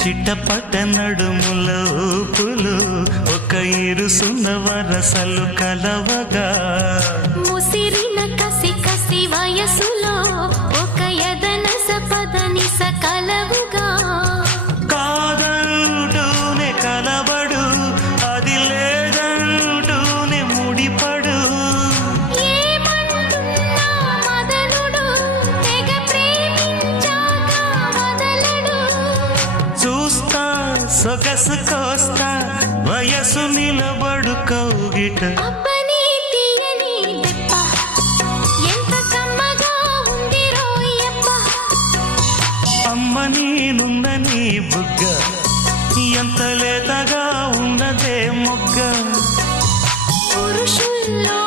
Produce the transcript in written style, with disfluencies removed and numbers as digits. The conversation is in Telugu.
చిట్టపట్ట నడుముల ఊపులు ఒక ఇరుసున్న వరసలు కలవగా ముసిరిన కసి కసి వయసులో ఒక యదన సపదని సకలవుగా కాదంటూనే కలబడు అది లేదంటూనే ముడిపడు ఏమంటున్నా మదనుడు తెగ ప్రేమించాక వదలడు చూస్తా సొగసు కోస్తా వయసు నిలబడు కౌగిట అబ్బని తీయని దెబ్బ ఎంత కమ్మగా ఉంది రోయప్ప అమ్మ నేనున్న నీ బుగ్గ ఎంత లేతగా ఉన్నదే మొగ్గ పురుషుల్లో